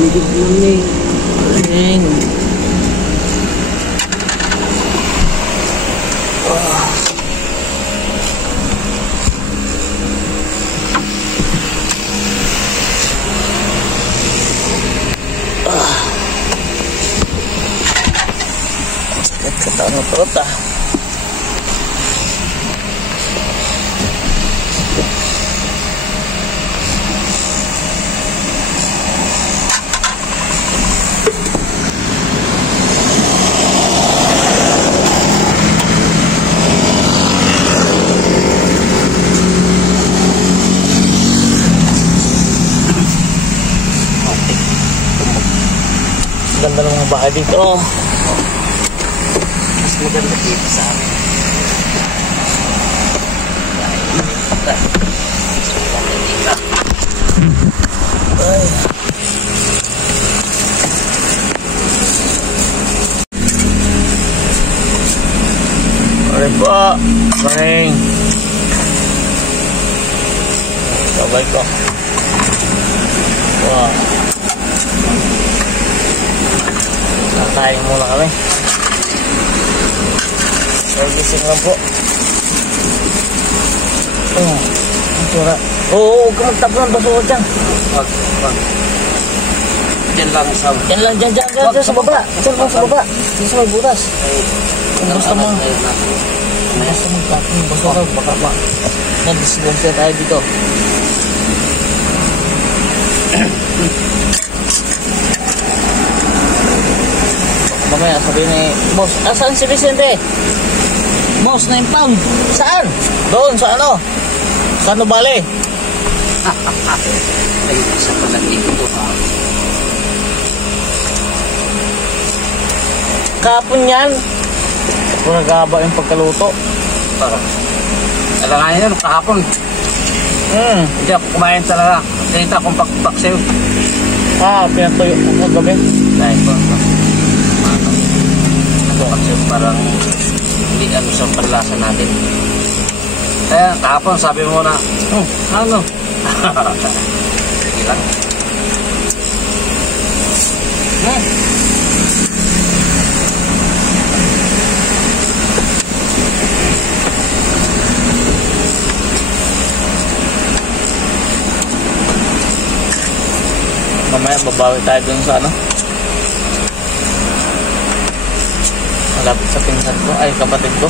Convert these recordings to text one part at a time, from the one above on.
Medyo lamig. Lamig. Kataon ng perut ah. Ganda ng mga bahay dito. Mas maganda dito sa amin. Ay. Morning po. Morning. Sabay ko. Wow. Nakain muna kami. Gising lang po. Ang tura. Oo, huwag ka magtapon ng basura dyan. Wag. Diyan lang sa... Diyan lang, dyan sa baba. Diyan lang sa baba. Diyan sa may butas. Kung gusto mo. Kung gusto mo magtapon ng basura, baka ba. Nag-disibonsya tayo dito. Mamaya sabihin ni boss, saan si Vicente? Boss, 9 pound. Saan? Doon, sa ano? Sa Nubali. Ay, isa pa lang dito ha. Kapon yan. Kung nagaba yung pagkaluto. Parang. Alam nga yun, kahapon. Hindi ako kumain talaga. Ganito akong paksayo. Pinatuyo ko gabi. Dahil po. Kasi parang hindi ano sa panlasa natin. Kaya kahapon sabi mo na, ano? Sige lang. Mamaya babawi tayo dun sa ano. Malapit sa pinsan ko, ay kapatid ko.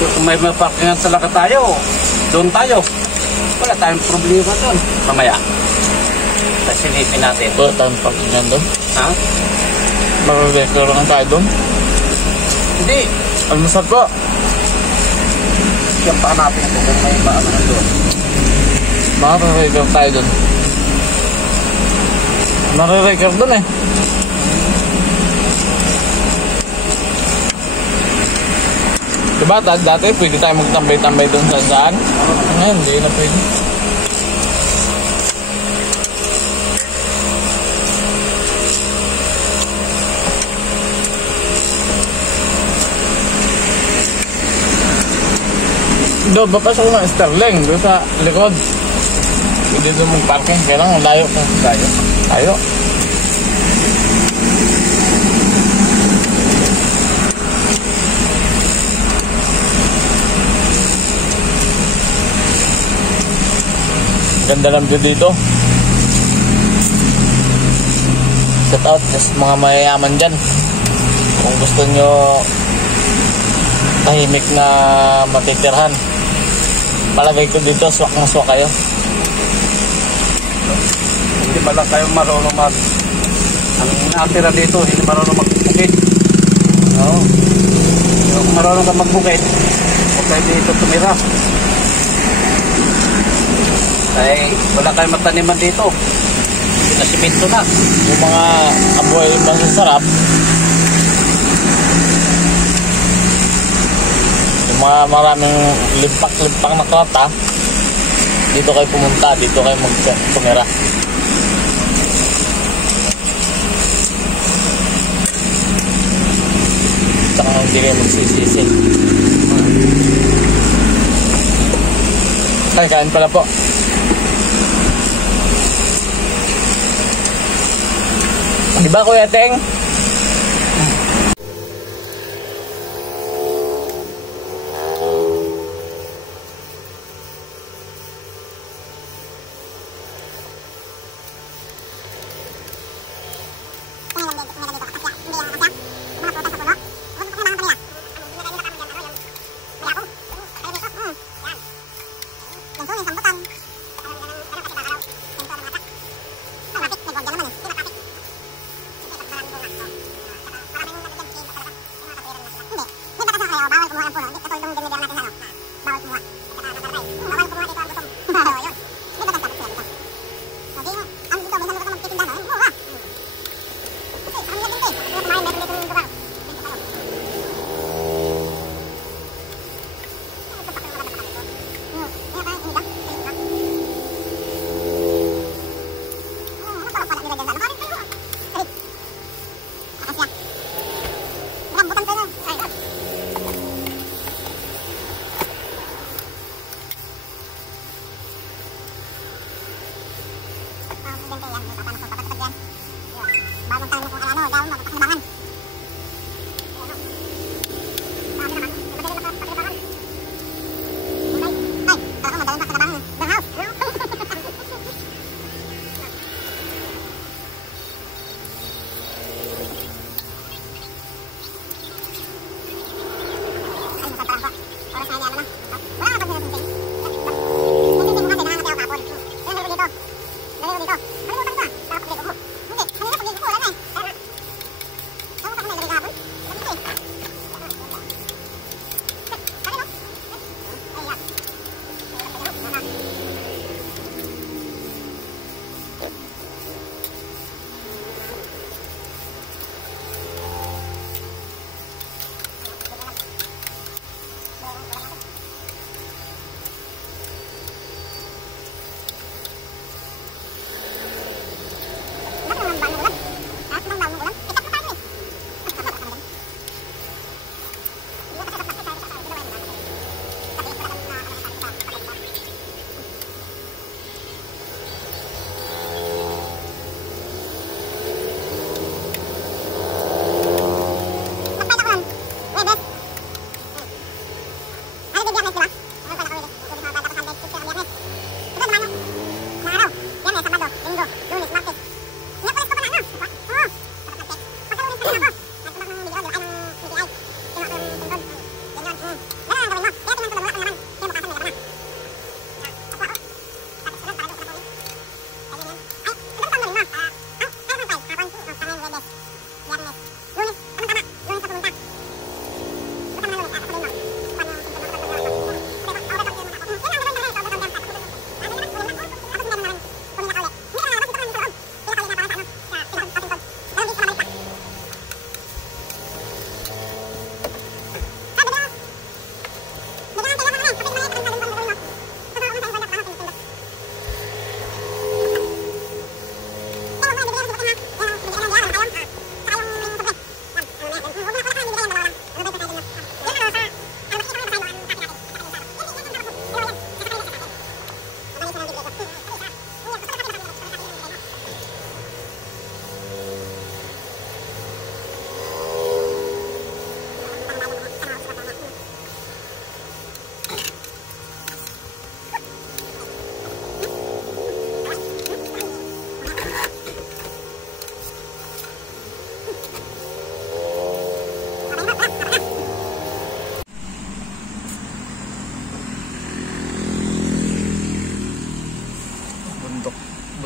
Kung may parkingan talaga tayo, doon tayo. Wala tayong problema doon. Mamaya. Silipin natin. Wala tayong parkingan doon. Ha? Mag-record lang tayo doon. Hindi. Almusal po. Yung pahanapin ko kung may maano na doon. Maka-record tayo doon. Nare-record doon eh. Diba dati pwede tayo magtambay-tambay doon sa saan? Ngayon hindi na pwede. Doon papasok ng Sterling doon sa likod. Pwede doon mag-parking. Kailangan layo ka. Layo. Ganda lang view dito. Shout out sa mga mayayaman dyan. Kung gusto nyo tahimik na matitirhan, palagay ko dito swak na swak kayo. Hindi ba lang kayo marunong ang natira dito, hindi marunong magbukid. Oo. Kung marunong ka magbukid, huwag kayo dito tumira. Ay, wala kayong mataniman dito. Pinasimento na. Yung mga amoy masasarap, yung mga maraming limpak-limpak na klata, dito kayo pumunta, dito kayo magpumira. Saka hindi kayo magsisisi. Ay, kain pala po. Diba Kuya Teng?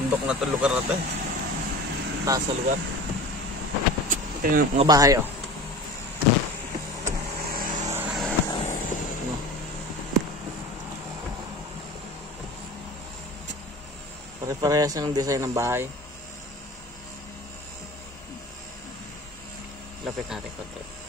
bundok na itong lugar na ito eh. Taas sa lugar. Ito yung mga bahay oh. Pare-parehas yung design ng bahay. Lapit natin konti.